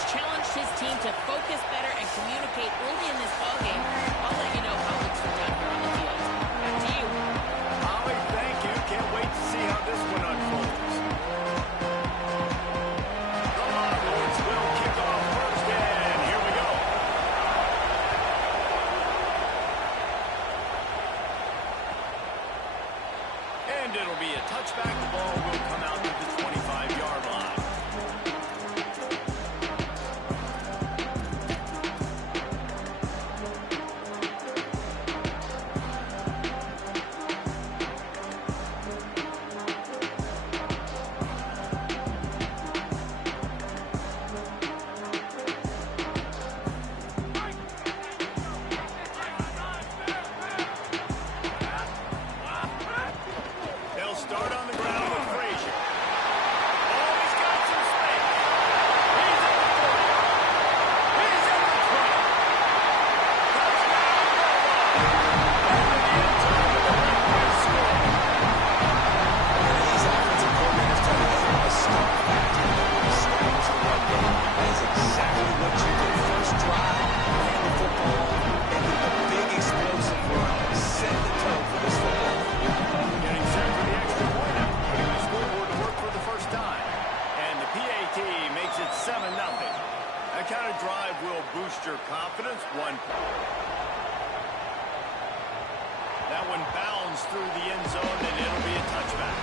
has challenged his team to focus better and communicate early in this ballgame. I'll let you know how it looks from down here on the field. Back to you. Holly, thank you. Can't wait to see how this one unfolds. The Longhorns will kick off first, and here we go. And it'll be a touchback. The ball will come out to the 25-yard line. Start on the ground with Frazier. Oh, he's got some space. He's at the 40. He's at the 20. Touchdown, Buffalo. And in the end zone with the right score. These offensive coordinators tell you they want to start fast and establish the run game. That is exactly what you do. First drive, land the football, and get the big explosive run. Set the tone for this football. Getting set for the extra point after putting the scoreboard to work for the first time. And the PAT makes it 7-0. That kind of drive will boost your confidence. That one bounds through the end zone, and it'll be a touchback.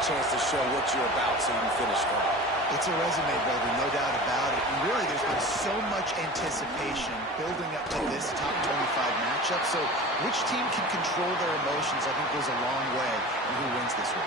Chance to show what you're about so you can finish strong. It's a resume builder, no doubt about it. And really, there's been so much anticipation building up to this top 25 matchup. So which team can control their emotions, I think, goes a long way in who wins this one.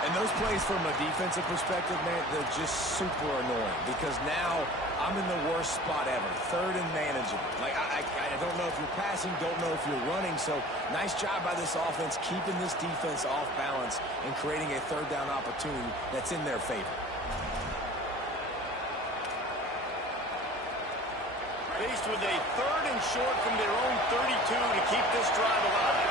And those plays from a defensive perspective, man, they're just super annoying because now I'm in the worst spot ever. Third and manageable. Like, I don't know if you're passing, don't know if you're running. So nice job by this offense keeping this defense off balance and creating a third down opportunity that's in their favor. Faced with a third and short from their own 32 to keep this drive alive.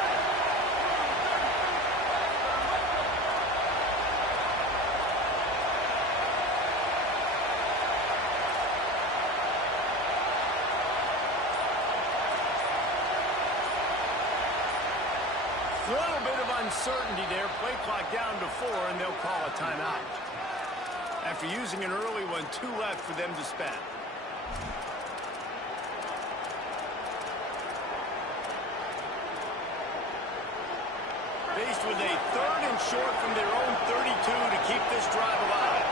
A little bit of uncertainty there. Play clock down to 4, and they'll call a timeout. After using an early one, 2 left for them to spend. Faced with a third and short from their own 32 to keep this drive alive.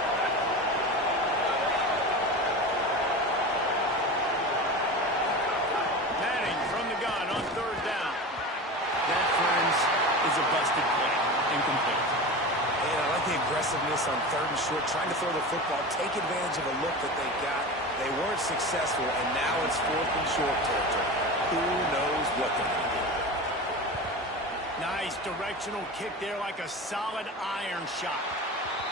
Manning from the gun on third down. That, friends, is a busted play. Incomplete. And I like the aggressiveness on third and short, trying to throw the football, take advantage of a look that they got. They weren't successful, and now it's fourth and short territory. Who knows what they're going to do? Nice directional kick there like a solid iron shot.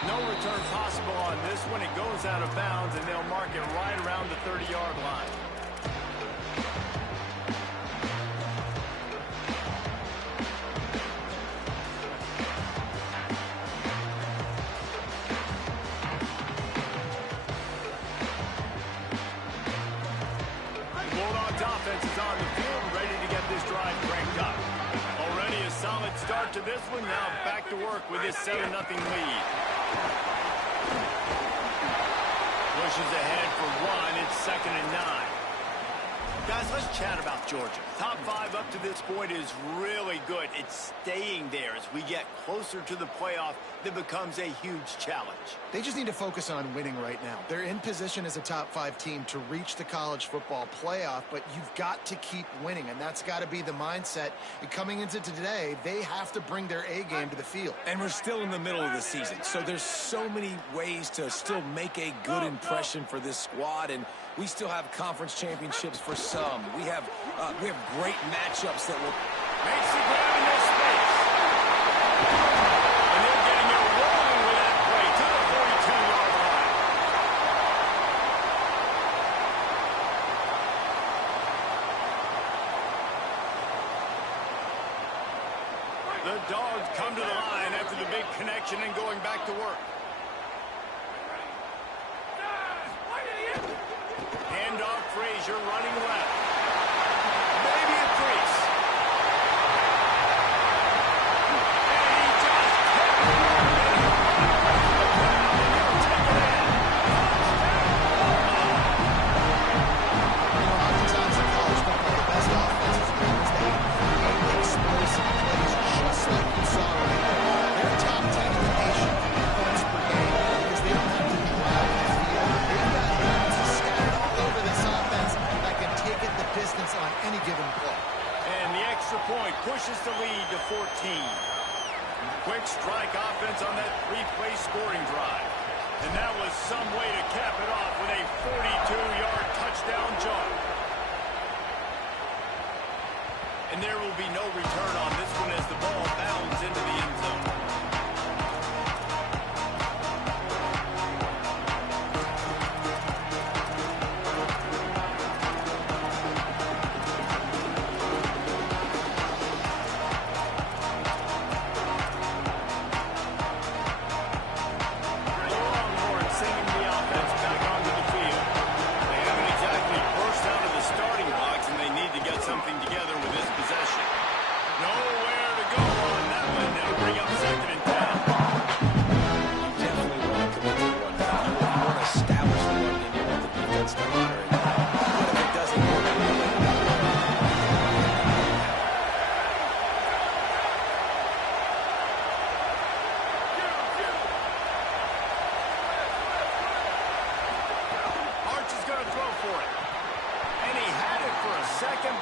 No return possible on this one. It goes out of bounds, and they'll mark it right around the 30-yard line. Offense is on the field, ready to get this drive cranked up. Already a solid start to this one. Now back to work with this 7-0 lead. Pushes ahead for one. It's 2nd and 9. Guys, let's chat about Georgia. Top 5 up to this point is really good. It's staying there as we get closer to the playoff that becomes a huge challenge. They just need to focus on winning right now. They're in position as a top 5 team to reach the college football playoff, but you've got to keep winning, and that's got to be the mindset. And coming into today, they have to bring their A game to the field. And we're still in the middle of the season, so there's so many ways to still make a good impression for this squad, and we still have conference championships for some. We have great matchups that will... Makes the grab in their space. And they're getting it rolling with that play to the 42-yard line. The Dogs come to the line after the big connection and going back to work. Handoff, Frazier running left. Maybe a crease. And he just kept it. Oftentimes in college football, the best offenses are ones that make explosive plays, just like you saw right there. They're top 10 in the nation in points per game because they don't have to drive the field. They've got guys scattered all over this offense that can take it the distance on any given play. And the extra point pushes the lead to 14. Quick strike offense on that 3-play scoring drive. And that was some way to cap it off with a 42-yard touchdown jump. And there will be no return on this one as the ball bounds into the end zone.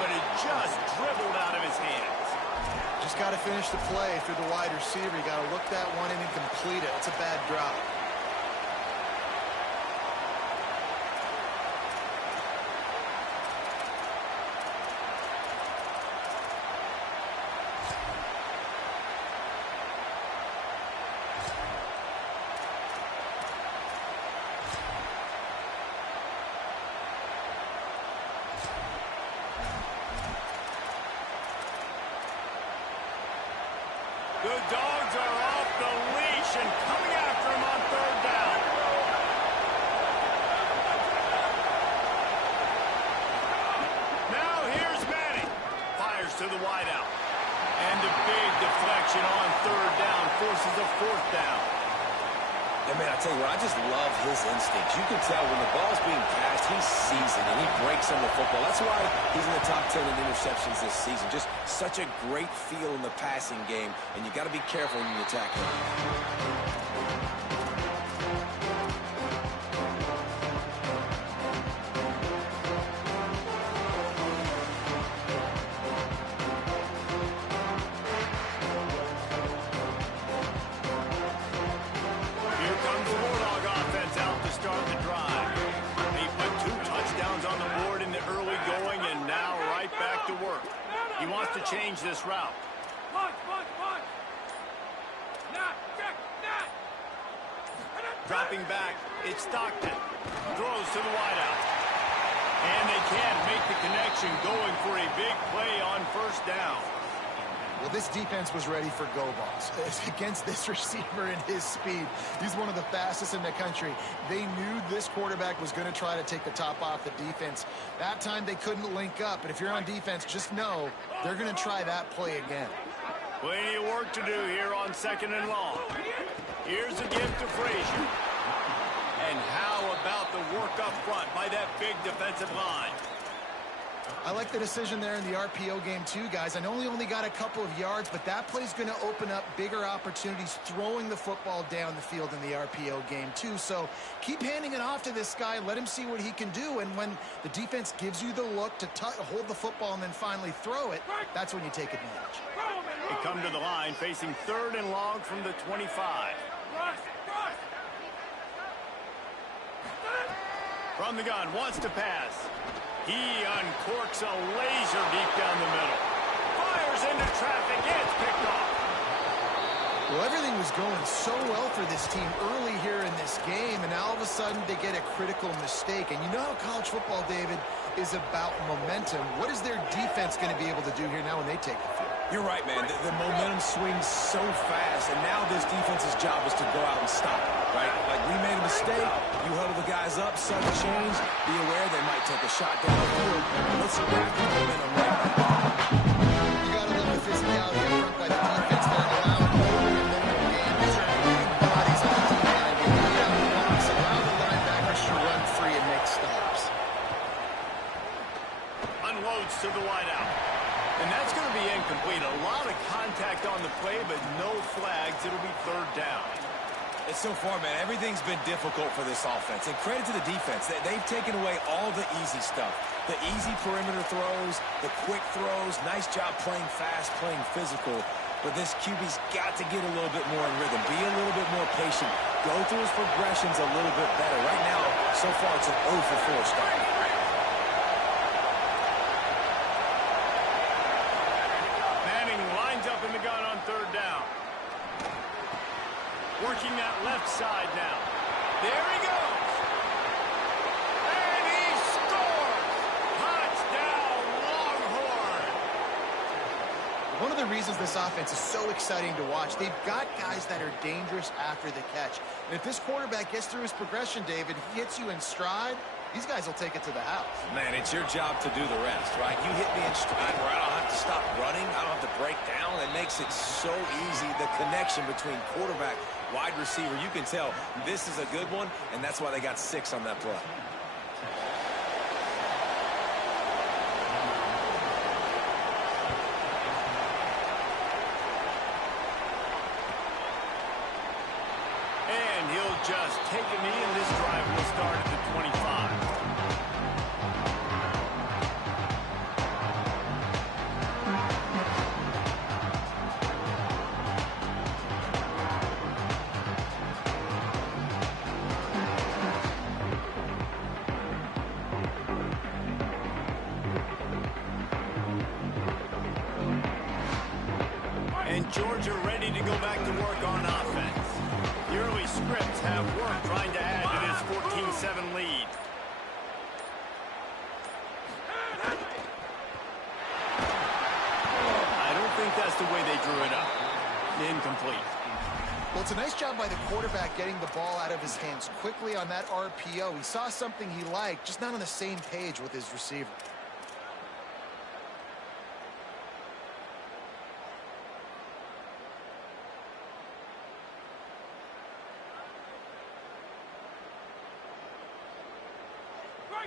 But it just dribbled out of his hands. Just got to finish the play through the wide receiver. You got to look that one in and complete it. It's a bad drop. The Dogs are off the leash and coming after him on 3rd down. Now here's Manning. Fires to the wideout. And a big deflection on 3rd down forces a 4th down. And man, I tell you what, I just love his instincts. You can tell when the ball's being passed, he sees it and he breaks on the football. That's why he's in the top 10 in interceptions this season. Just such a great feel in the passing game, and you got to be careful when you attack him. He wants to change this route. Dropping back, it's Stockton. Throws to the wideout. And they can't make the connection, going for a big play on 1st down. Well, this defense was ready for go balls. Against this receiver and his speed, he's one of the fastest in the country. They knew this quarterback was going to try to take the top off the defense. That time they couldn't link up, but if you're on defense, just know they're going to try that play again. Plenty of work to do here on 2nd and long. Here's a gift to Frazier. And how about the work up front by that big defensive line? I like the decision there in the RPO game too, guys. I know he only got a couple of yards, but that play's going to open up bigger opportunities throwing the football down the field in the RPO game too. So keep handing it off to this guy. Let him see what he can do. And when the defense gives you the look to hold the football and then finally throw it, that's when you take advantage. They come to the line facing 3rd and long from the 25. From the gun, wants to pass. He uncorks a laser deep down the middle. Fires into traffic. It's picked off. Well, everything was going so well for this team early here in this game, and now all of a sudden they get a critical mistake. And you know how college football, David, is about momentum. What is their defense going to be able to do here now when they take the field? You're right, man. The momentum swings so fast, and now this defense's job is to go out and stop it, right? Like, we made a mistake. You huddle the guys up, sudden change. Be aware they might take a shot down the field. Let's grab the momentum right now. You got to love the physicality in front by the defense there, allowing over the minimum game to turn big bodies on the D-line. You lead out the box, allow the linebackers to run free and make stops. Unloads to the wideout. And that's going to be incomplete. A lot of contact on the play, but no flags. It'll be 3rd down. And so far, man, everything's been difficult for this offense. And credit to the defense. They've taken away all the easy stuff. The easy perimeter throws, the quick throws. Nice job playing fast, playing physical. But this QB's got to get a little bit more in rhythm. Be a little bit more patient. Go through his progressions a little bit better. Right now, so far, it's an 0 for 4 start. Lines up in the gun on 3rd down. Working that left side now. There he goes. And he scores. Touchdown, Longhorn. One of the reasons this offense is so exciting to watch, they've got guys that are dangerous after the catch. And if this quarterback gets through his progression, David, he hits you in stride, these guys will take it to the house. Man, it's your job to do the rest, right? You hit me in stride where I don't have to stop running. I don't have to break down. It makes it so easy. The connection between quarterback, wide receiver, you can tell this is a good one, and that's why they got 6 on that play. And he'll just take a knee, and this drive will start at the 25. And Georgia ready to go back to work on offense. The early scripts have worked trying to add to this 14-7 lead. I don't think that's the way they drew it up. Incomplete. Well, it's a nice job by the quarterback getting the ball out of his hands quickly on that RPO. He saw something he liked, just not on the same page with his receiver.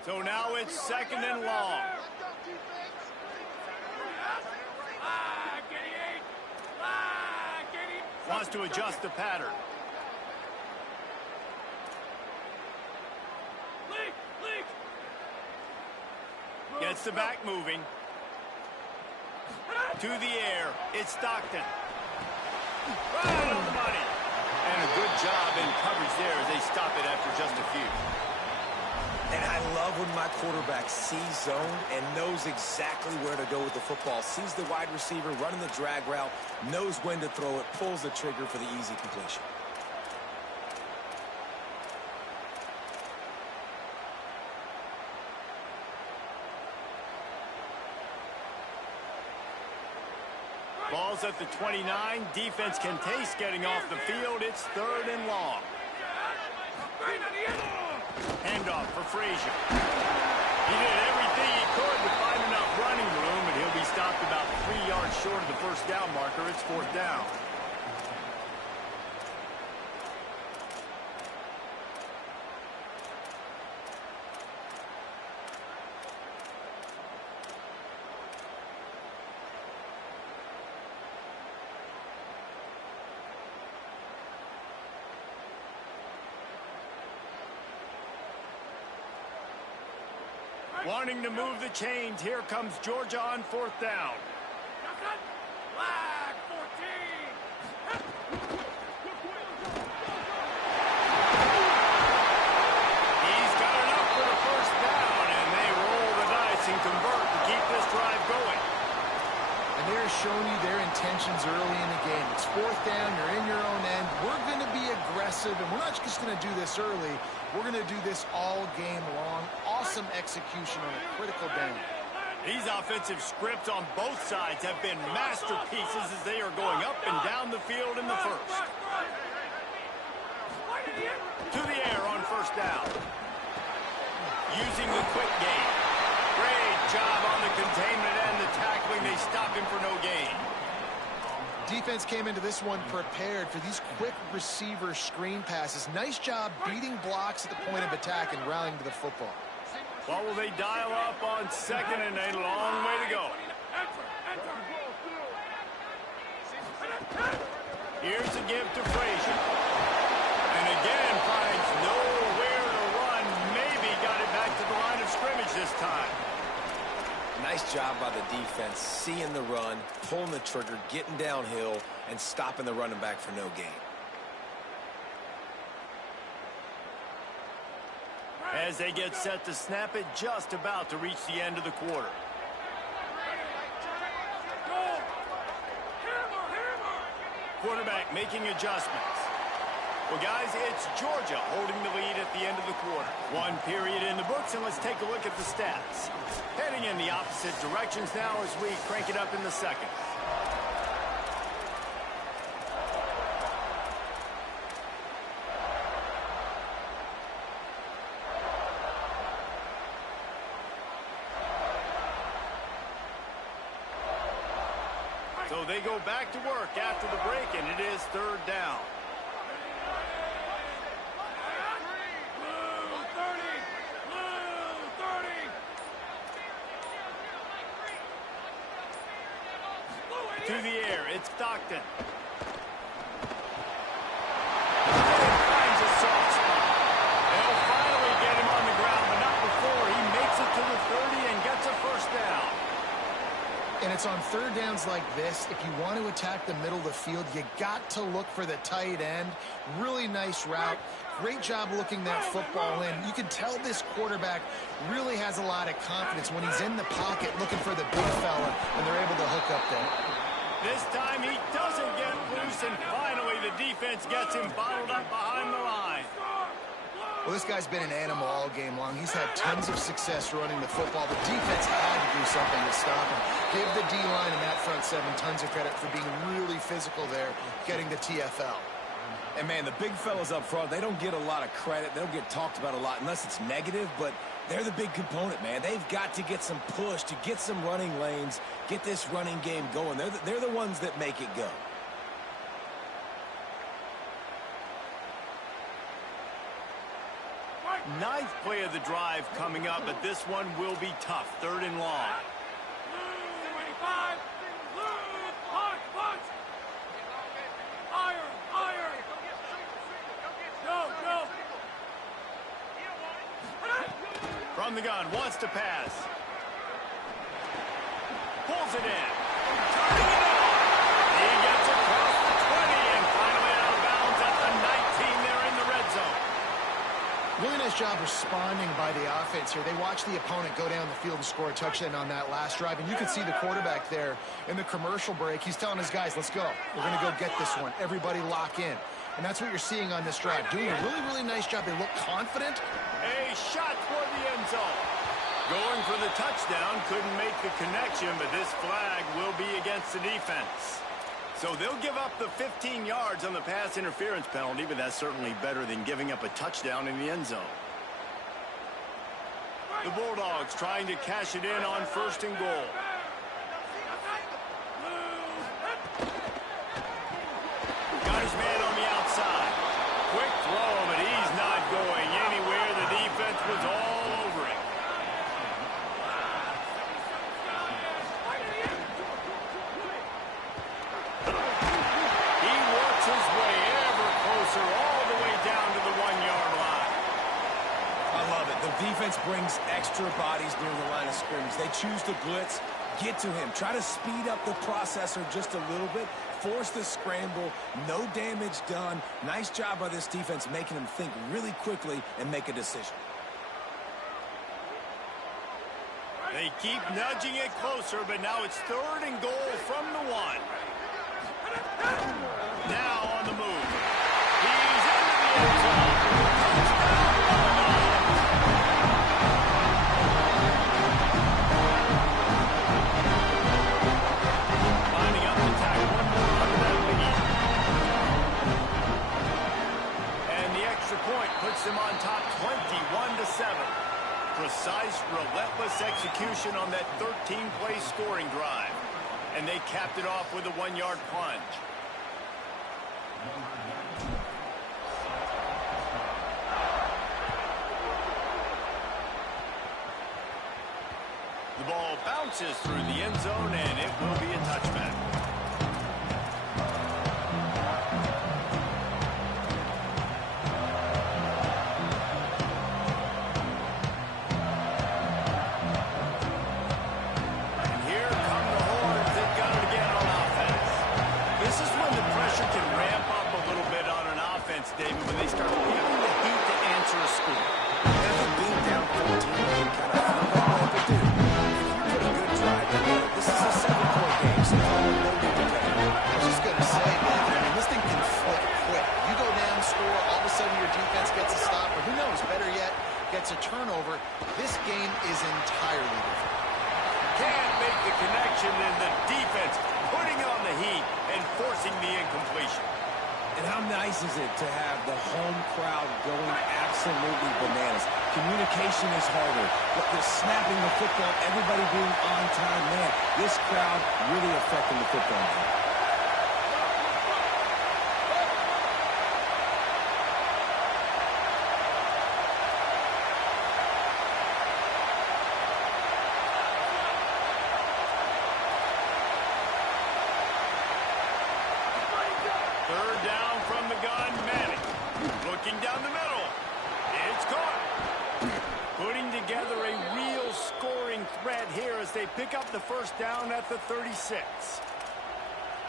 So now it's 2nd and long. Wants to adjust the pattern. Gets the back moving. To the air. It's Stockton. Right on the money. And a good job in coverage there as they stop it after just a few. And I love when my quarterback sees zone and knows exactly where to go with the football. Sees the wide receiver running the drag route, knows when to throw it, pulls the trigger for the easy completion. Ball's at the 29. Defense can taste getting off the field. It's 3rd and long. Handoff for Frazier. He did everything he could to find enough running room, and he'll be stopped about 3 yards short of the 1st down marker. It's 4th down. Wanting to move the chains, here comes Georgia on 4th down. Flag 14. He's got enough for the 1st down, and they roll the dice and convert to keep this drive going. And they're showing you their intentions early in the game. It's 4th down, you're in your own end. We're going to be aggressive, and we're not just going to do this early. We're going to do this all game long. Awesome execution on a critical down. These offensive scripts on both sides have been masterpieces as they are going up and down the field in the 1st. To the air on 1st down. Using the quick game. Great job on the containment and the tackling. They stop him for no gain. Defense came into this one prepared for these quick receiver screen passes. Nice job beating blocks at the point of attack and rallying to the football. What will they dial up on 2nd and a long way to go? Here's a give to Frazier. And again finds nowhere to run. Maybe got it back to the line of scrimmage this time. Nice job by the defense, seeing the run, pulling the trigger, getting downhill, and stopping the running back for no gain. As they get set to snap it, just about to reach the end of the quarter. Quarterback making adjustments. Well, guys, it's Georgia holding the lead at the end of the quarter. 1 period in the books, and let's take a look at the stats. Heading in the opposite directions now as we crank it up in the 2nd. So they go back to work after the break, and it is 3rd down. To the air, it's Stockton. Finds a soft spot. They'll finally get him on the ground, but not before he makes it to the 30 and gets a 1st down. And it's on 3rd downs like this. If you want to attack the middle of the field, you got to look for the tight end. Really nice route. Great job looking that football in. You can tell this quarterback really has a lot of confidence when he's in the pocket looking for the big fella, and they're able to hook up there. This time he doesn't get loose, and finally the defense gets him bottled up behind the line. Well, this guy's been an animal all game long. He's had tons of success running the football. The defense had to do something to stop him. Give the D-line and that front 7 tons of credit for being really physical there, getting the TFL. And, man, the big fellas up front, they don't get a lot of credit. They don't get talked about a lot unless it's negative, but they're the big component, man. They've got to get some push, to get some running lanes, get this running game going. They're the ones that make it go. Ninth play of the drive coming up, but this one will be tough. 3rd and long. From the gun, wants to pass. Pulls it in. Turning it on. He gets across the 20 and finally out of bounds at the 19 there in the red zone. Really nice job responding by the offense here. They watched the opponent go down the field and score a touchdown on that last drive. And you can see the quarterback there in the commercial break. He's telling his guys, let's go. We're going to go get this one. Everybody lock in. And that's what you're seeing on this drive. Doing a really, really nice job. They look confident. A shot toward the end zone. Going for the touchdown. Couldn't make the connection, but this flag will be against the defense. So they'll give up the 15 yards on the pass interference penalty, but that's certainly better than giving up a touchdown in the end zone. The Bulldogs trying to cash it in on 1st and goal. Got his man on the outside. Quick throw, but he's not going anywhere. The defense was all over him. He works his way ever closer all the way down to the 1-yard line. I love it. The defense brings extra bodies near the line of scrimmage. They choose to blitz, get to him, try to speed up the processor just a little bit, force the scramble, no damage done. Nice job by this defense making him think really quickly and make a decision. They keep nudging it closer, but now it's 3rd and goal from the 1. Now on the move. He's into the end zone. Lining up to tack one more under that lead. And the extra point puts them on top 21-7. Precise, relentless execution on that 13-play scoring drive. And they capped it off with a 1-yard plunge. The ball bounces through the end zone, and it will be a touchback. David, when they start feeling the heat to answer a score. Never being down 14, you kind of feel that way, but dude, if you put a good drive together, this is a 7-point game, so no need to play. I was just going to say, David, I mean, this thing can flip quick. You go down, score, all of a sudden your defense gets a stop, or who knows, better yet, gets a turnover. This game is entirely different. Can't make the connection, and the defense putting on the heat and forcing the incompletion. And how nice is it to have the home crowd going absolutely bananas? Communication is harder. But the snapping the football, everybody being on time, man, this crowd really affecting the football game. Down the middle. It's caught. Putting together a real scoring threat here as they pick up the first down at the 36.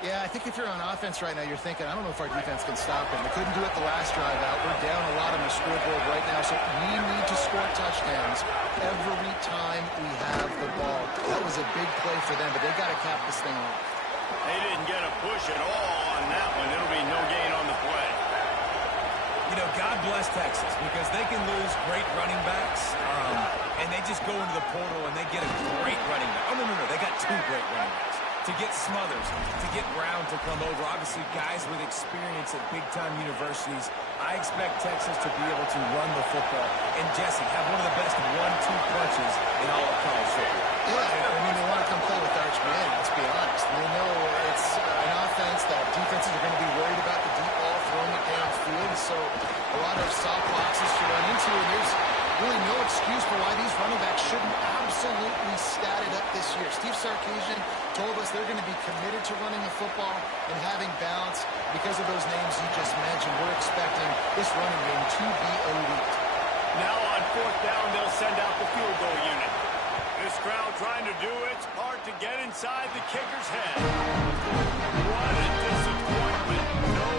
Yeah, I think if you're on offense right now, you're thinking, I don't know if our defense can stop them. We couldn't do it the last drive out. We're down a lot on the scoreboard right now, so we need to score touchdowns every time we have the ball. That was a big play for them, but they got to cap this thing off. They didn't get a push at all on that one. It'll be no gain on the play. You know, God bless Texas, because they can lose great running backs, and they just go into the portal and they get a great running back. Oh, no, they got 2 great running backs. To get Smothers, to get Brown to come over, obviously guys with experience at big-time universities. I expect Texas to be able to run the football and, Jesse, have one of the best 1-2 punches in all of college football. Yeah, I mean, they want to come play with Arch Manning, let's be honest. They know it's an offense that defenses are going to be worried about the deep ball, throwing it downfield, so a lot of soft boxes to run into, and there's really no excuse for why these running backs shouldn't absolutely stat it up this year. Steve Sarkisian told us they're going to be committed to running the football and having balance. Because of those names you just mentioned, we're expecting this running game to be elite. Now on 4th down, they'll send out the field goal unit. This crowd trying to do its part to get inside the kicker's head. What a disappointment. No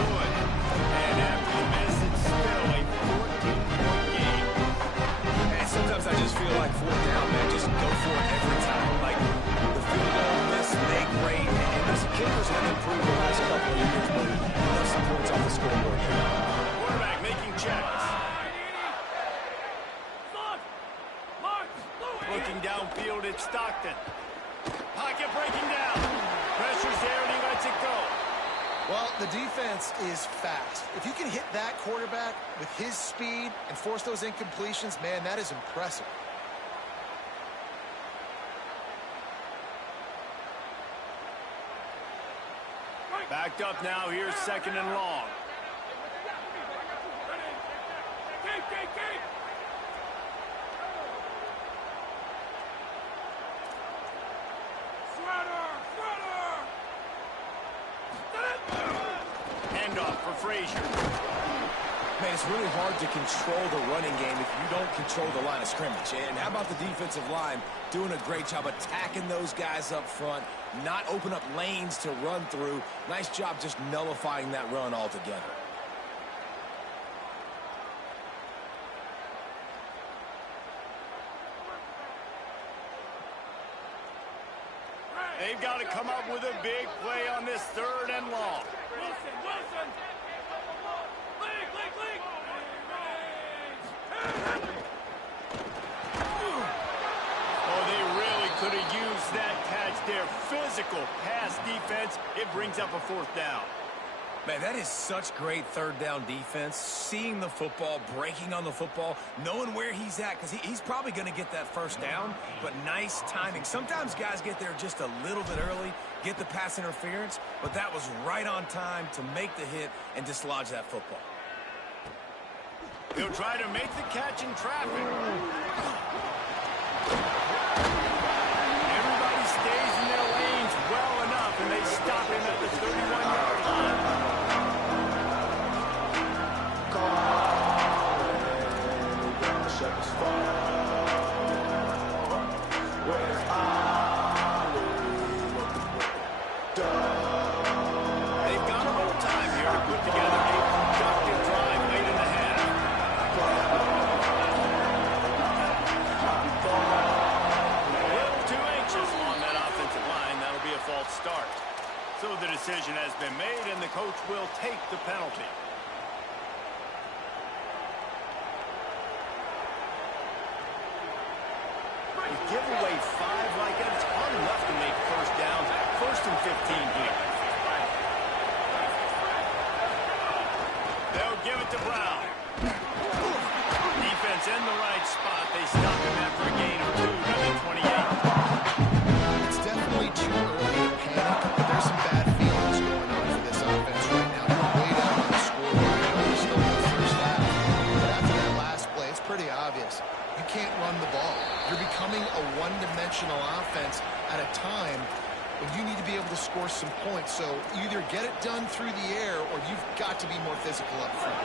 good. And after the miss, it's still a 14-point game. And sometimes I just feel like 4th down, man, just go for it every time. Like, the field goal miss, they great. And these kickers have improved the last couple of years, but enough some points off the scoreboard here. Quarterback making checks. Looking downfield, it's Stockton. Pocket breaking down. Pressure's there, and he lets it go. Well, the defense is fast. If you can hit that quarterback with his speed and force those incompletions, man, that is impressive. Backed up now, here's 2nd and long. Handoff for Frazier. Man, it's really hard to control the running game if you don't control the line of scrimmage. And how about the defensive line doing a great job attacking those guys up front, not open up lanes to run through. Nice job just nullifying that run altogether. They've got to come up with a big play on this 3rd and long. Wilson! Oh, they really could have used that catch there. Physical pass defense. It brings up a 4th down. Man, that is such great 3rd down defense. Seeing the football, breaking on the football, knowing where he's at, because he's probably going to get that 1st down, but nice timing. Sometimes guys get there just a little bit early, get the pass interference, but that was right on time to make the hit and dislodge that football. He'll try to make the catch in traffic. Everybody stays in their lanes well enough, and they stop him at the 31-yard line. They've got a little time here to put together a productive drive late in the half. A little too anxious on that offensive line. That'll be a false start. So the decision has been made, and the coach will take the penalty. You give away 5 like that, it's hard enough to make 1st downs. 1st and 15 here. They'll give it to Brown. Defense in the right spot. They stop him after a gain of 2 to the 28. It's definitely too early to panic, but there's some bad feelings going on for this offense right now. They're way down on the scoreboard. They're still in the 1st half. But after that last play, it's pretty obvious. You can't run the ball. You're becoming a one-dimensional offense at a time when you need to be able to score some points. So either get it done through the air or you've got to be more physical up front.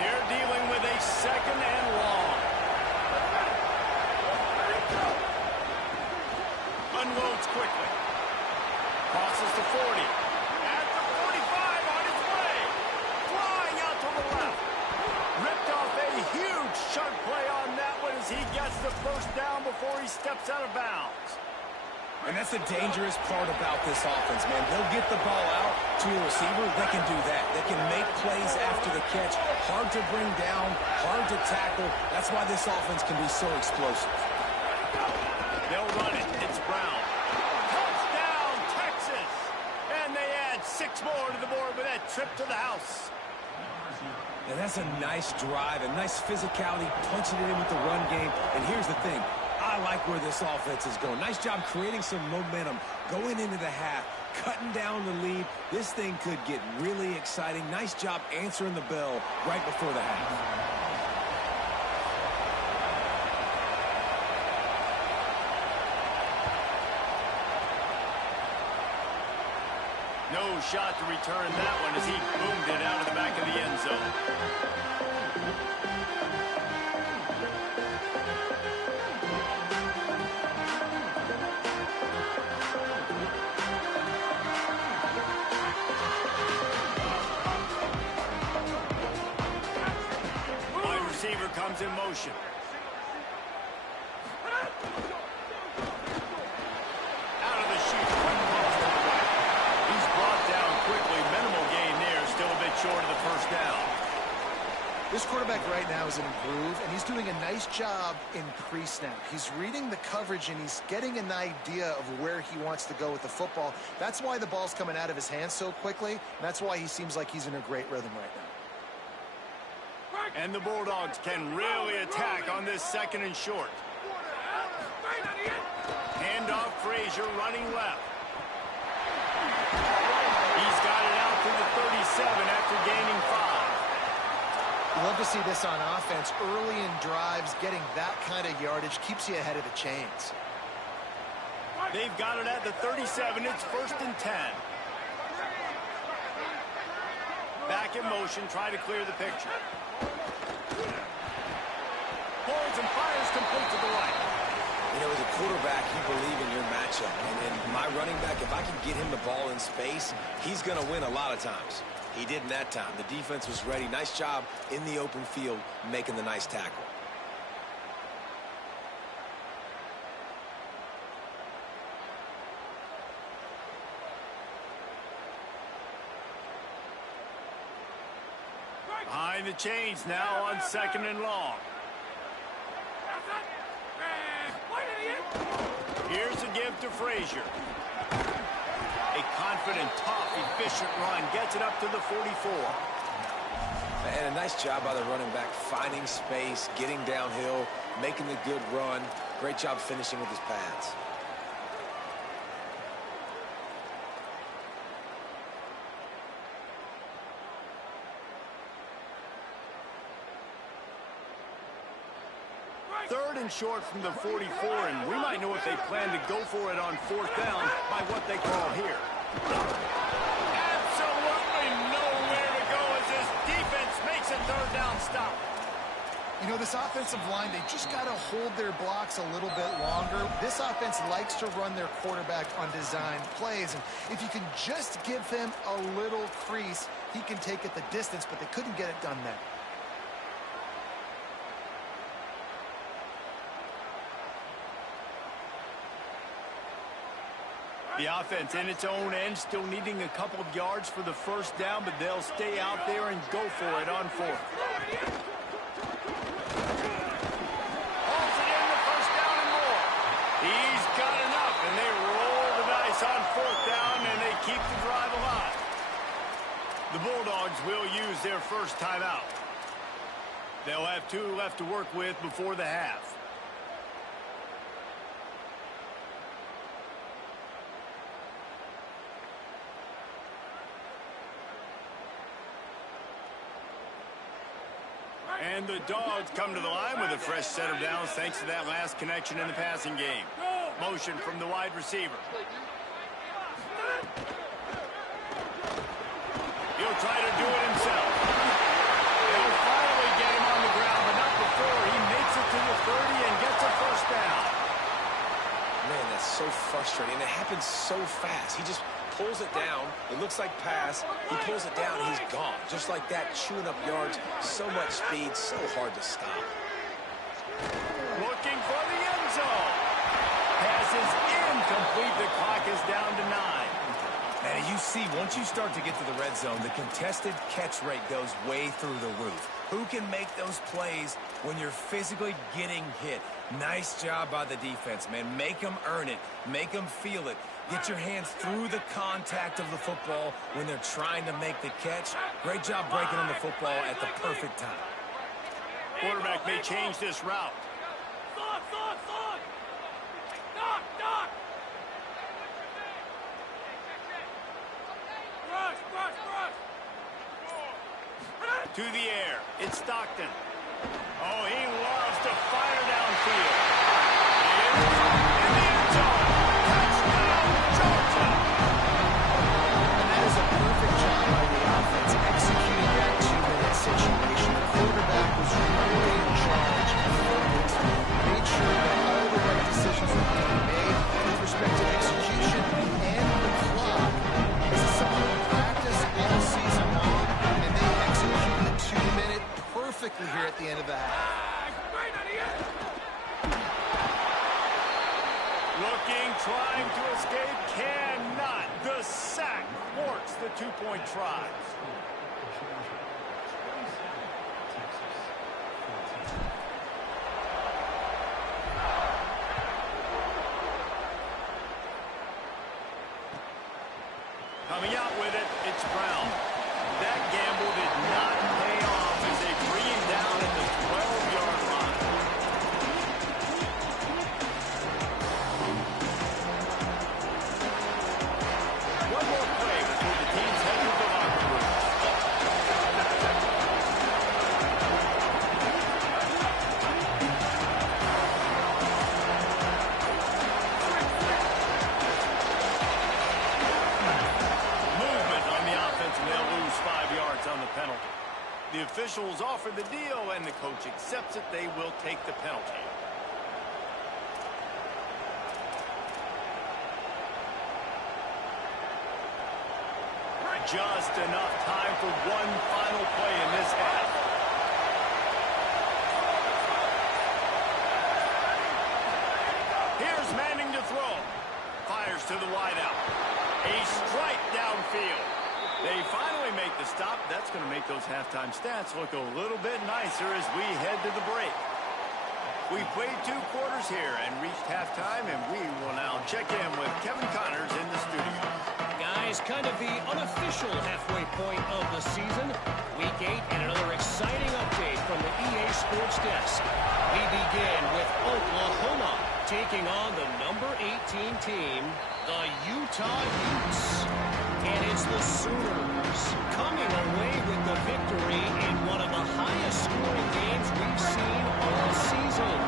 They're dealing with a 2nd and long. Unloads quickly. Crosses to 40. At the 45 on his way. Flying out to the left. Ripped off a huge sharp play on that one as he gets the 1st down before he steps out of bounds. And that's the dangerous part about this offense, man. They'll get the ball out to a receiver. They can do that. They can make plays after the catch. Hard to bring down, hard to tackle. That's why this offense can be so explosive. They'll run it. It's Brown. Touchdown, Texas! And they add 6 more to the board with that trip to the house. And that's a nice drive, a nice physicality, punching it in with the run game. And here's the thing. I like where this offense is going. Nice job creating some momentum, going into the half, cutting down the lead. This thing could get really exciting. Nice job answering the bell right before the half. No shot to return that one as he boomed it out of the back of the end zone. Wide receiver comes in motion. Out of the chute. He's brought down quickly. Minimal gain there. Still a bit short of the 1st down. This quarterback right now is in a groove, and he's doing a nice job in pre-snap. He's reading the coverage, and he's getting an idea of where he wants to go with the football. That's why the ball's coming out of his hands so quickly, and that's why he seems like he's in a great rhythm right now. And the Bulldogs can really attack on this 2nd and short. Handoff, Frazier running left. He's got it out to the 37 after gaining 5. You love to see this on offense. Early in drives, getting that kind of yardage keeps you ahead of the chains. They've got it at the 37. It's 1st and 10. Back in motion, try to clear the picture. Pulls and fires complete to the right. You know, as a quarterback, you believe in your matchup. And my running back, if I can get him the ball in space, he's going to win a lot of times. He didn't that time. The defense was ready. Nice job in the open field making the nice tackle. Behind the chains now on 2nd and long. Here's a give to Frazier. A confident, tough, efficient run. Gets it up to the 44. And a nice job by the running back, finding space, getting downhill, making the good run. Great job finishing with his pads. Third and short from the 44, and we might know if they plan to go for it on 4th down by what they call here. Absolutely nowhere to go as this defense makes a 3rd down stop. You know, this offensive line, they just got to hold their blocks a little bit longer. This offense likes to run their quarterback on design plays, and if you can just give him a little crease, he can take it the distance, but they couldn't get it done there. The offense in its own end, still needing a couple of yards for the 1st down, but they'll stay out there and go for it on 4th. Holds it in the 1st down and more. He's got enough, and they roll the dice on 4th down, and they keep the drive alive. The Bulldogs will use their first timeout. They'll have 2 left to work with before the half. And the Dogs come to the line with a fresh set of downs thanks to that last connection in the passing game. Motion from the wide receiver. He'll try to do it himself. They'll finally get him on the ground, but not before he makes it to the 30 and gets a 1st down. Man, that's so frustrating. It happens so fast. He just pulls it down. It looks like pass. He pulls it down, and he's gone. Just like that, chewing up yards. So much speed, so hard to stop. Looking for the end zone. Pass is incomplete. The clock is down to 9. And you see, once you start to get to the red zone, the contested catch rate goes way through the roof. Who can make those plays when you're physically getting hit? Nice job by the defense, man. Make them earn it. Make them feel it. Get your hands through the contact of the football when they're trying to make the catch. Great job breaking on the football at the perfect time. Quarterback may change this route. To the air. It's Stockton. Oh, he loves to fire downfield. In the end zone. Touchdown, Georgia. And that is a perfect job by the offense executing that 2-minute situation. The quarterback was really in charge of it. Made sure that all the right decisions were being made with respect to execution and the clock. This is something we practice all season long, and they executed the 2-minute perfectly here at the end of the half. Looking, trying to escape, cannot. The sack thwarts the 2-point try. Coming out with it, it's Brown. That gamble did not pay off as they bring him down at the 12-yard line. One more play before the teams head to the locker room. Movement on the offense, and they'll lose 5 yards on the penalty. The officials offer the deal, and the coach accepts it, they will take the penalty. Just enough time for one final play in this half. Here's Manning to throw. Fires to the wideout. A strike downfield. They finally make the stop. That's going to make those halftime stats look a little bit nicer as we head to the break. We played 2 quarters here and reached halftime, and we will now check in with Kevin Connors in the studio. Guys, kind of the unofficial halfway point of the season. Week 8 and another exciting update from the EA Sports Desk. We begin with Oklahoma taking on the number 18 team, the Utah Utes. And it's the Sooners coming away with the victory in one of the highest scoring games we've seen all season.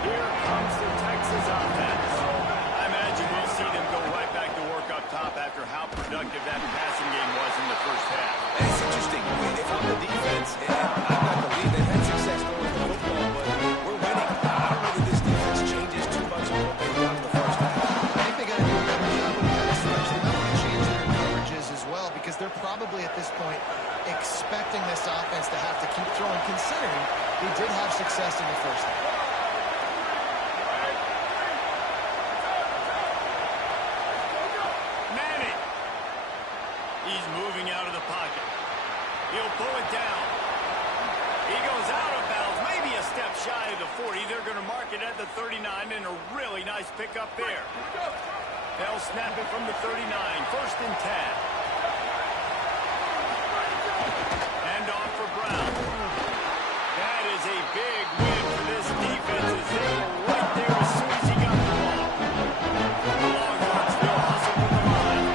Here comes the Texas offense. I imagine we'll see them go right back to work up top after how productive that passing game was in the first half. It's interesting. If I'm the defense, and I'm not the lead, they've had success throwing the football, but we're winning. I don't know that this defense changes too much of what they've done in the first half. I think they got to do a better job of pass rush. They might want to change their coverages as well, because they're probably at this point expecting this offense to have to keep throwing, considering they did have success in the first half. Manning. He's moving out of the pocket. He'll pull it down. He goes out of bounds, maybe a step shy of the 40. They're going to mark it at the 39, and a really nice pickup there. They'll snap it from the 39, 1st and 10. Hand off for Brown. That is a big win for this defense as they were right there as soon as he got the ball. The Longhorns still hustle from the line.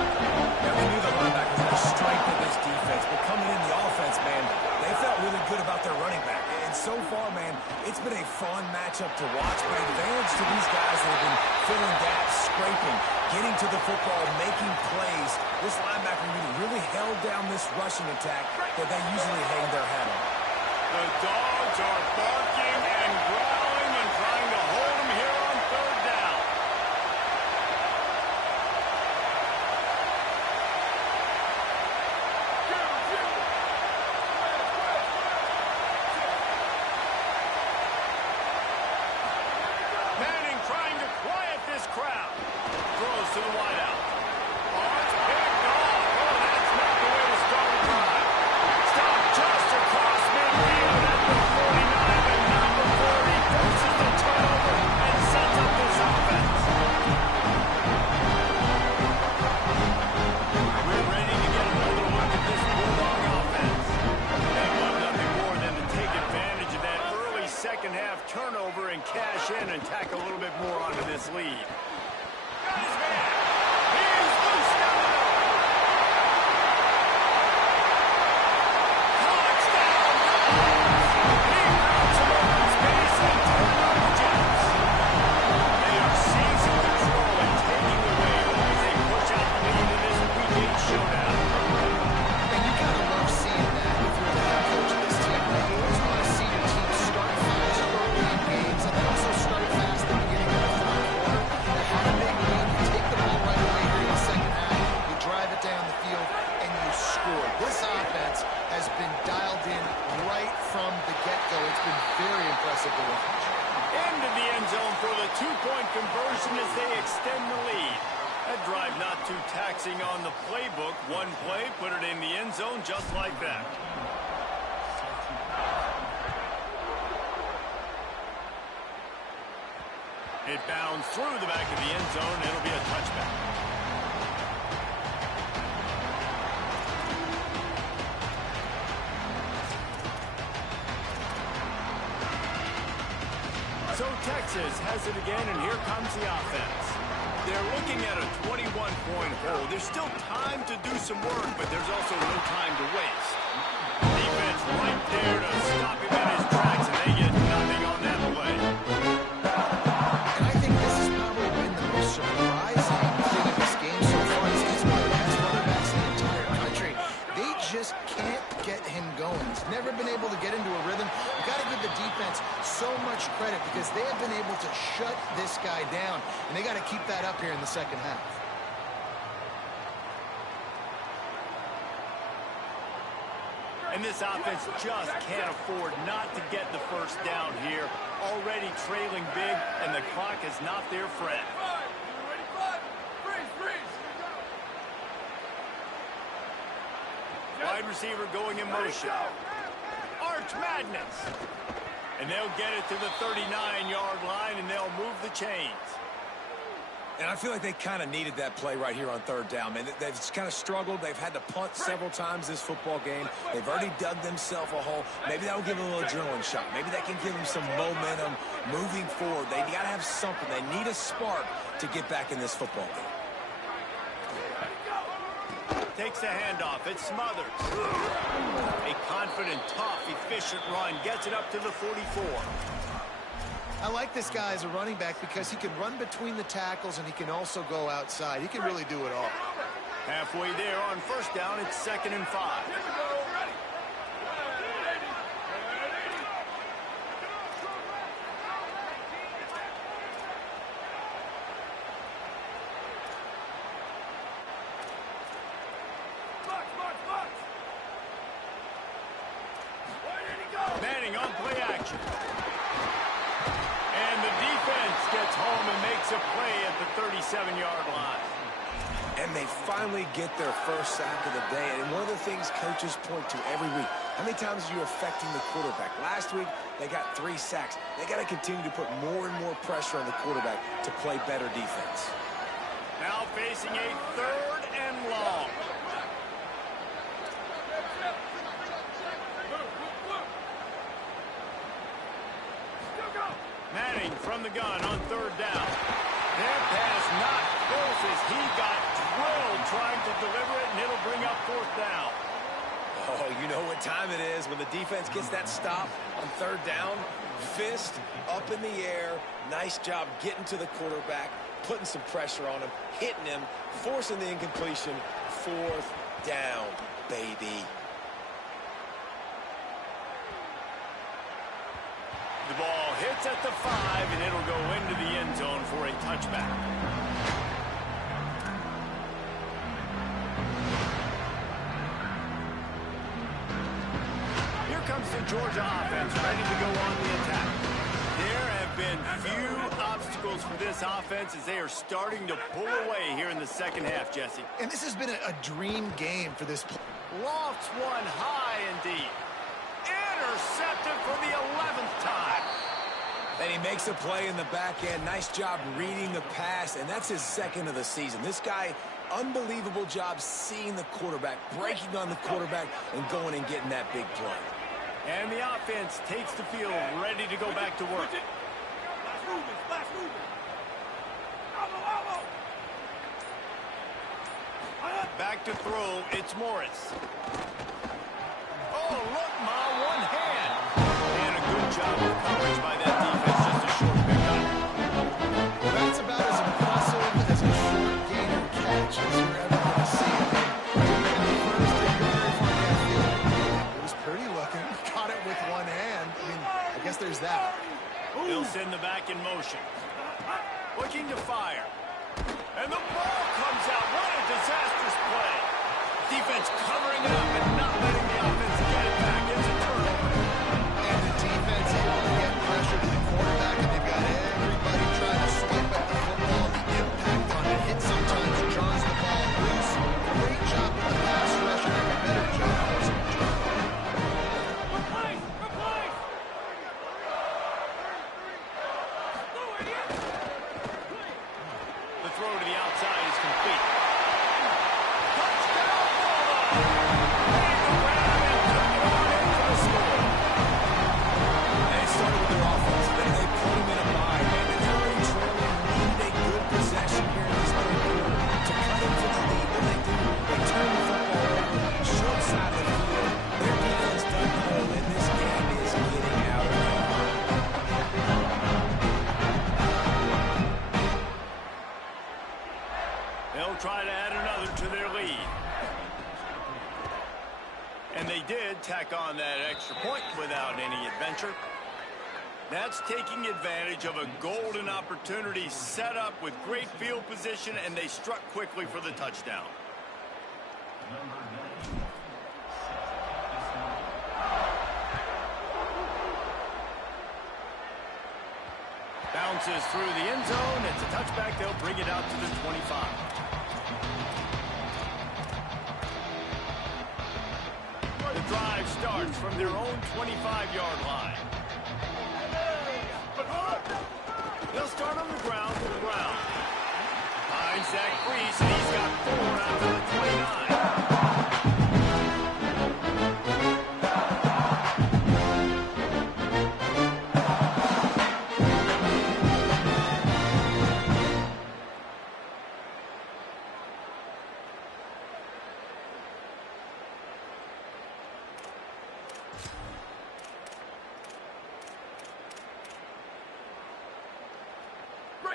Yeah, we knew the linebackers had a strength of this defense, but coming in the offense, man, they felt really good about their running back. And so far, man, it's been a fun matchup to watch, but advantage to these guys that have been filling gaps, scraping, getting to the football, making plays. This linebacker really held down this rushing attack that they usually hang their hat on. The dogs are barking and growling and trying to hold them here on 3rd down. Manning trying to quiet this crowd. Throws to the wideout. Oh, it's picked off. Oh, that's not the way to start a drive. Stop just across midfield at the 49, and number 40 forces the turnover and sets up this offense. We're ready to get another look at this Bulldog offense. They want nothing more than to take advantage of that early second half turnover and cash in and tack a little bit more onto this lead. Got his man. He's loose down the middle. Touchdown, Dogs! He rounds him open space and turnover the Jets. They are seizing control and taking the wheel as they push out the lead in this Week 8 showdown. And you gotta love seeing that if you're the head coach of this team. You always want to see your team start fast early in games and then also start fast at the beginning of the 4th quarter. They have a big lead. You take the ball right away here in the second half. You drive it down the field and you score. This offense has been dialed in right from the get-go. It's been very impressive to watch. Into the end zone for the 2-point conversion as they extend the lead. That drive not too taxing on the playbook. One play, put it in the end zone just like that. It bounds through the back of the end zone. It'll be a touchback. So Texas has it again, and here comes the offense. They're looking at a 21-point hole. There's still time to do some work, but there's also no time to waste. Defense right there to stop him in his tracks, and they get nothing on that play. And I think this has probably been the most surprising thing of this game so far. He's one of the best running backs in the entire country. They just can't get him going. He's never been able to get into a rhythm. You got to give the been able to shut this guy down, and they got to keep that up here in the second half. And this offense just can't afford not to get the first down here. Already trailing big, and the clock is not their friend. Wide receiver going in motion. Arch Madness. And they'll get it to the 39-yard line, and they'll move the chains. And I feel like they kind of needed that play right here on third down, man. They've kind of struggled. They've had to punt several times this football game. They've already dug themselves a hole. Maybe that will give them a little adrenaline shot. Maybe that can give them some momentum moving forward. They got to have something. They need a spark to get back in this football game. Takes the handoff. It's Smothers. A confident, tough, efficient run. Gets it up to the 44. I like this guy as a running back because he can run between the tackles and he can also go outside. He can really do it all. Halfway there on first down, it's 2nd and 5. Manning on play action. And the defense gets home and makes a play at the 37-yard line. And they finally get their first sack of the day. And one of the things coaches point to every week, how many times are you affecting the quarterback? Last week, they got 3 sacks. They got to continue to put more and more pressure on the quarterback to play better defense. Now facing a 3rd and long. Manning from the gun on 3rd down. Their pass not close as he got drilled trying to deliver it, and it'll bring up 4th down. Oh, you know what time it is when the defense gets that stop on 3rd down. Fist up in the air. Nice job getting to the quarterback, putting some pressure on him, hitting him, forcing the incompletion. 4th down, baby. The ball hits at the 5, and it'll go into the end zone for a touchback. Here comes the Georgia offense ready to go on the attack. There have been few obstacles for this offense as they are starting to pull away here in the second half, Jesse. And this has been a dream game for this play. Lofts one high indeed. Intercepted for the 11th time. And he makes a play in the back end. Nice job reading the pass, and that's his 2nd of the season. This guy, unbelievable job seeing the quarterback, breaking on the quarterback, and going and getting that big play. And the offense takes the field ready to go back to work. Back to throw, it's Morris. Oh, look, Ma, one hand. And a good job of coverage by that defense, just a short pickup. That's about as impressive as a short gain or catch as you're ever going to see. It was pretty looking. Caught it with one hand. I mean, I guess there's that. He'll send the back in motion. Looking to fire. And the ball comes out. What a disastrous play. Defense covering it up and not letting the offense get it back. It's a turnover. And the defense able to get pressure to the quarterback, and they've got everybody trying to swipe at the football. The impact on it hit sometimes jars the ball loose. Great job with the pass rush and a better job forcing the turnover. The throw to the outside is complete. They'll try to add another to their lead. And they did tack on that extra point without any adventure. That's taking advantage of a golden opportunity set up with great field position, and they struck quickly for the touchdown. Bounces through the end zone. It's a touchback. They'll bring it out to the 25. The drive starts from their own 25-yard line. They'll start on the ground with Brown. Finds Zach Freese, and he's got 4 out to the 29.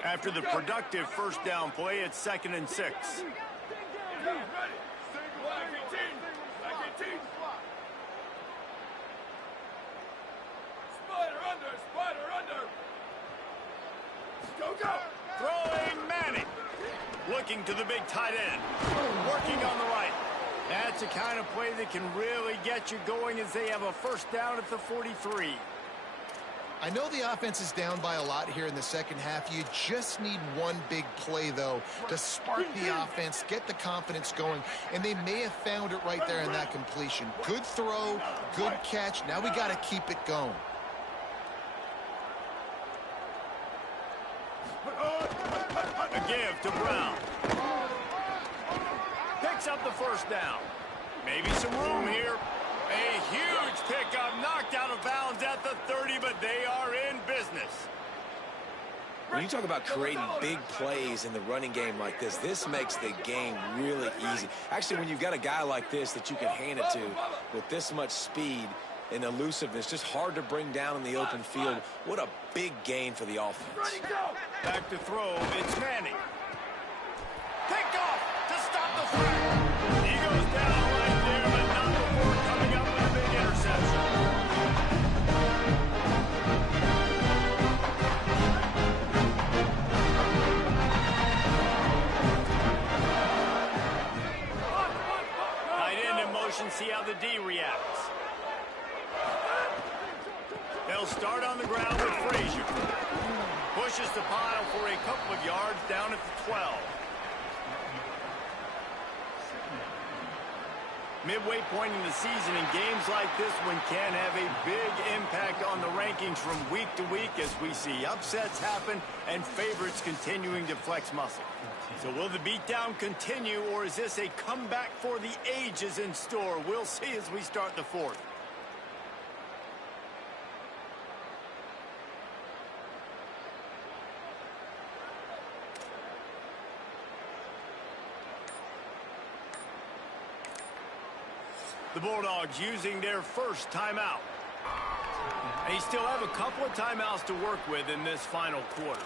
After the productive first down play, it's 2nd and 6. Throwing Manning. Looking to the big tight end. Working on the right. That's the kind of play that can really get you going as they have a first down at the 43. I know the offense is down by a lot here in the second half. You just need one big play, though, to spark the offense, get the confidence going, and they may have found it right there in that completion. Good throw, good catch. Now we got to keep it going. A give to Brown. Picks up the first down. Maybe some room here. A huge pickup, knocked out of bounds at the 30, but they are in business. When you talk about creating big plays in the running game like this makes the game really easy. Actually, when you've got a guy like this that you can hand it to with this much speed and elusiveness, just hard to bring down in the open field, what a big gain for the offense. Back to throw, it's Manning. Picked off to stop the threat. He goes down right there, but not before coming up with a big interception. Tight end in motion, see how the D reacts. They'll start on the ground with Frazier. Pushes the pile for a couple of yards down at the 12. Midway point in the season, and games like this one can have a big impact on the rankings from week to week as we see upsets happen and favorites continuing to flex muscle. So will the beatdown continue, or is this a comeback for the ages in store? We'll see as we start the fourth. The Bulldogs using their first timeout. They still have a couple of timeouts to work with in this final quarter.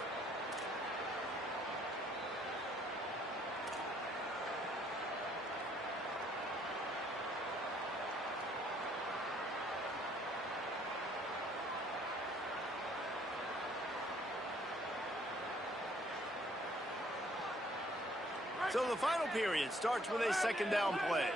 So the final period starts with a second down play.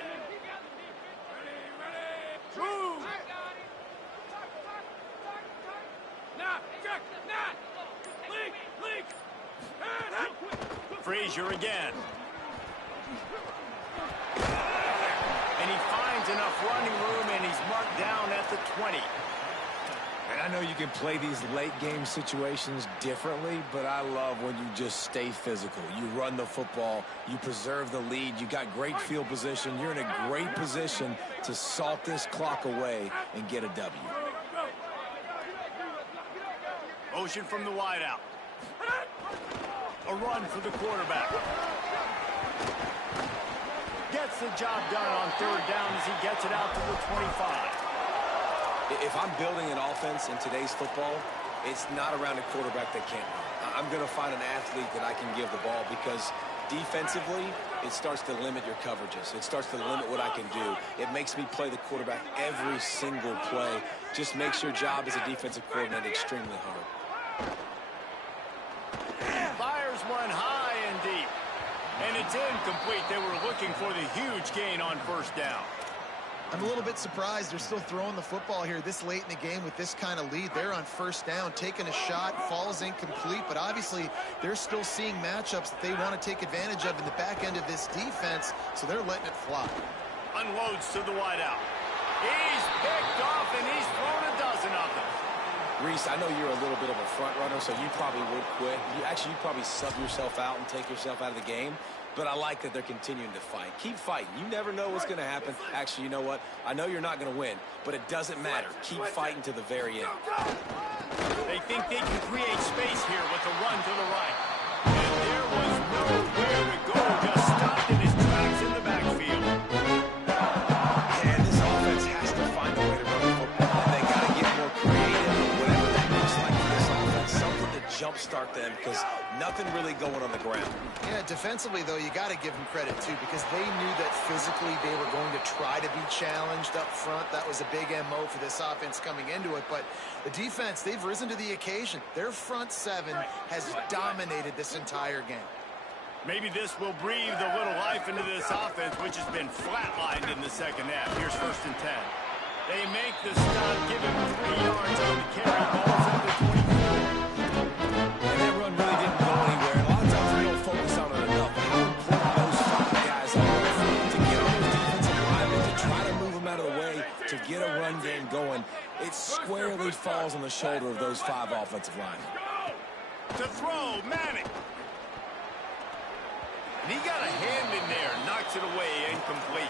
Frazier again. And he finds enough running room, and he's marked down at the 20. And I know you can play these late game situations differently, but I love when you just stay physical. You run the football, you preserve the lead, you got great field position, you're in a great position to salt this clock away and get a W. Motion from the wideout. A run for the quarterback. Gets the job done on third down as he gets it out to the 25. If I'm building an offense in today's football, it's not around a quarterback that can't run. I'm going to find an athlete that I can give the ball because defensively, it starts to limit your coverages. It starts to limit what I can do. It makes me play the quarterback every single play. Just makes your job as a defensive coordinator extremely hard. Fires one high and deep. And it's incomplete. They were looking for the huge gain on first down. I'm a little bit surprised they're still throwing the football here this late in the game with this kind of lead. They're on first down, taking a shot, falls incomplete, but obviously they're still seeing matchups that they want to take advantage of in the back end of this defense, so they're letting it fly. Unloads to the wideout. He's picked off, and he's thrown a dozen of them. Reese, I know you're a little bit of a front runner, so you probably would quit. You'd probably sub yourself out and take yourself out of the game. But I like that they're continuing to fight. Keep fighting. You never know what's going to happen. Actually, you know what? I know you're not going to win, but it doesn't matter. Keep fighting to the very end. They think they can create space here with a run to the right. And there was nowhere to go. Just stopped in his tracks in the backfield. And this offense has to find a way to run the football. And they got to get more creative, whatever that looks like for this offense. Something to jumpstart them because nothing really going on the ground. Yeah, defensively, though, you got to give them credit, too, because they knew that physically they were going to try to be challenged up front. That was a big MO for this offense coming into it. But the defense, they've risen to the occasion. Their front seven has dominated this entire game. Maybe this will breathe a little life into this offense, which has been flatlined in the second half. Here's 1st and 10. They make the stop, give him 3 yards on the carry. Ball's at the 24. And that run really didn't go anywhere. And a lot of times we don't focus on it enough. But how important those 5 guys are to get on those defensive linemen, to try to move them out of the way, to get a run game going. It squarely falls on the shoulder of those 5 offensive linemen. To throw, Manning. And he got a hand in there, knocks it away, incomplete.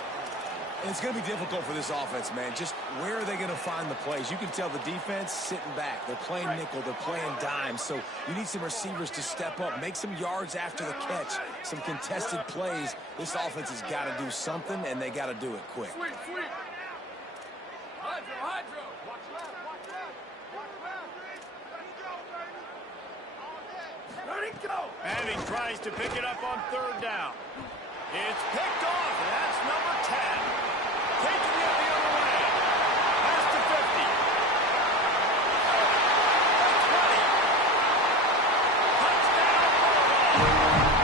And it's going to be difficult for this offense, man. Just where are they going to find the plays? You can tell the defense sitting back. They're playing nickel. They're playing dime. So you need some receivers to step up, make some yards after the catch, some contested plays. This offense has got to do something, and they got to do it quick. Manning tries to pick it up on 3rd down. It's picked off, and that's number 10. Taking it the other way. Pass to 50. 20. Touchdown, Bulldogs.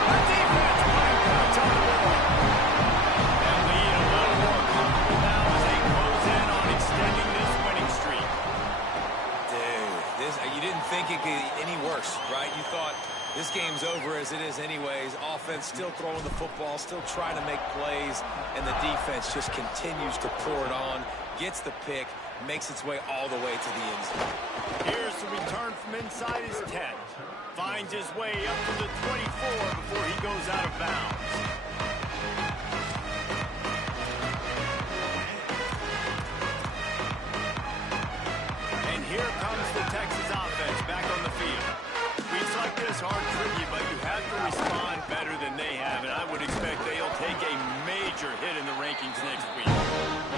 The defense playing points on the board. And lead a little more comfortable now as they close in on extending this winning streak. Dude, you didn't think it could get any worse, right? You thought this game's over as it is anyways. Offense still throwing the football, still trying to make plays, and the defense just continues to pour it on, gets the pick, makes its way all the way to the end zone. Here's the return from inside his 10. Finds his way up to the 24 before he goes out of bounds. And here comes the Texas offense back on the field. Weeks like this aren't tricky, but you have to respond better than they have, and I would expect they'll take a major hit in the rankings next week.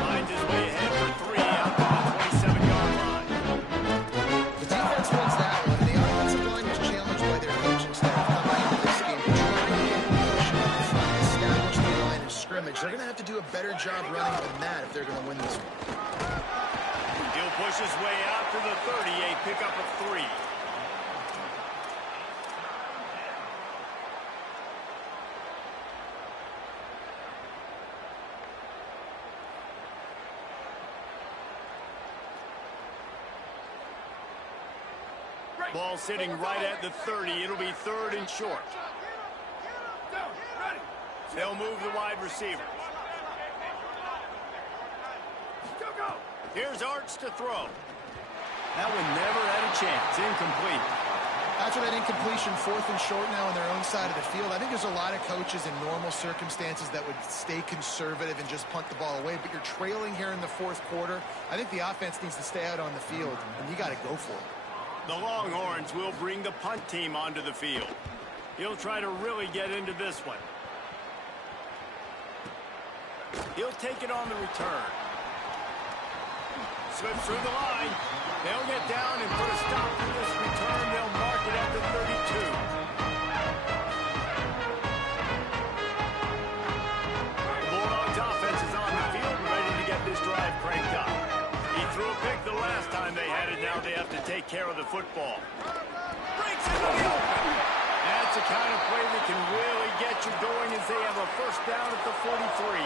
Finds his way ahead for 3 out to the 27-yard line. The defense wins that one, and the offensive line was challenged by their coaching staff coming into this game to try and get motion up front, establish the line of scrimmage. They're going to have to do a better job running than that if they're going to win this one. He'll push his way out to the 30, a pickup of 3. Ball sitting right at the 30. It'll be 3rd and short. They'll move the wide receiver. Here's Arch to throw. That one never had a chance. Incomplete. After that incompletion, 4th and short now on their own side of the field, I think there's a lot of coaches in normal circumstances that would stay conservative and just punt the ball away, but you're trailing here in the 4th quarter. I think the offense needs to stay out on the field, and you got to go for it. The Longhorns will bring the punt team onto the field. He'll try to really get into this one. He'll take it on the return. Slips through the line. They'll get down and put a stop to this return. They'll mark it at the 32. of the football. Breaks into the open. That's the kind of play that can really get you going as they have a first down at the 43.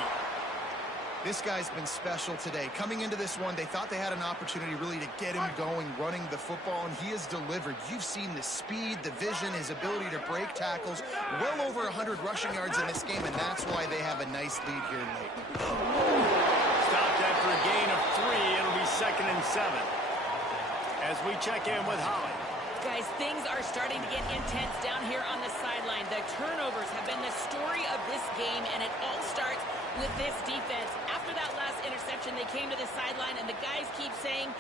This guy's been special today. Coming into this one, they thought they had an opportunity really to get him going, running the football, and he has delivered. You've seen the speed, the vision, his ability to break tackles. Well over 100 rushing yards in this game, and that's why they have a nice lead here late. Stopped after a gain of 3. It'll be 2nd and 7. As we check in with Holly. Guys, things are starting to get intense down here on the sideline. The turnovers have been the story of this game, and it all starts with this defense. After that last interception, they came to the sideline, and the guys keep saying,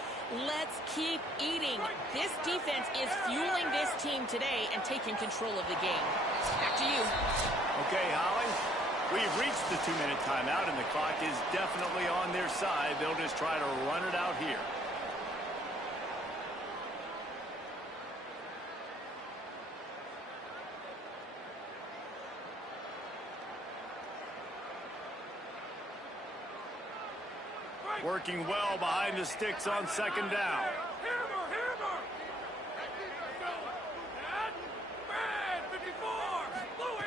let's keep eating. This defense is fueling this team today and taking control of the game. Back to you. Okay, Holly. We've reached the 2-minute timeout, and the clock is definitely on their side. They'll just try to run it out here. Working well behind the sticks on 2nd down.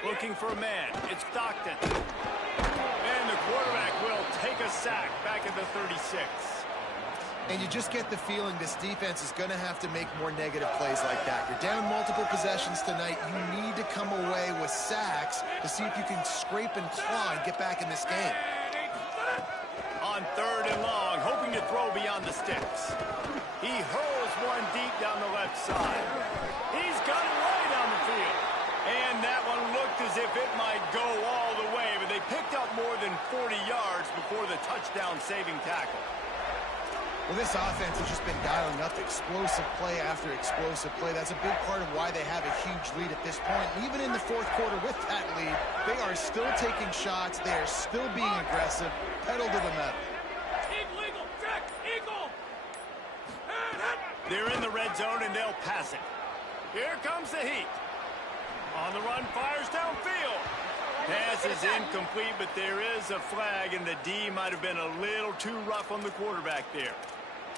Looking for a man. It's Stockton. And the quarterback will take a sack back at the 36. And you just get the feeling this defense is going to have to make more negative plays like that. You're down multiple possessions tonight. You need to come away with sacks to see if you can scrape and claw and get back in this game. On 3rd and long, hoping to throw beyond the sticks. He hurls one deep down the left side. He's got it right down the field. And that one looked as if it might go all the way, but they picked up more than 40 yards before the touchdown-saving tackle. Well, this offense has just been dialing up explosive play after explosive play. That's a big part of why they have a huge lead at this point. Even in the 4th quarter with that lead, they are still taking shots. They are still being aggressive. Pedal to the metal. They're in the red zone, and they'll pass it. Here comes the heat. On the run, fires downfield. Pass is incomplete, but there is a flag, and the D might have been a little too rough on the quarterback there.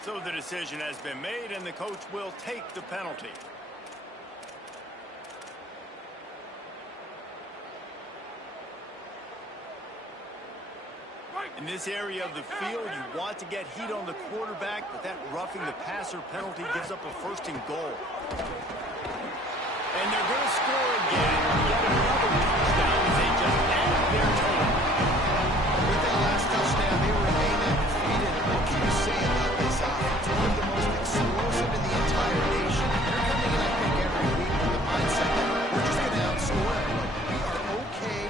So the decision has been made, and the coach will take the penalty. In this area of the field, you want to get heat on the quarterback, but that roughing the passer penalty gives up a 1st and goal. And they're going to score again. Yet another touchdown as they just add their total. With that last touchdown, they remain undefeated. What can you say about this offense? One of the most explosive in the entire nation. They're coming in, I think, every week with the mindset that we're just going to outscore everybody. We are okay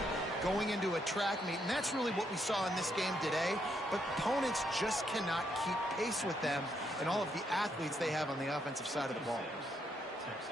going into a track meet, and that's really what we saw in this game today. But opponents just cannot keep pace with them and all of the athletes they have on the offensive side of the ball. Texas.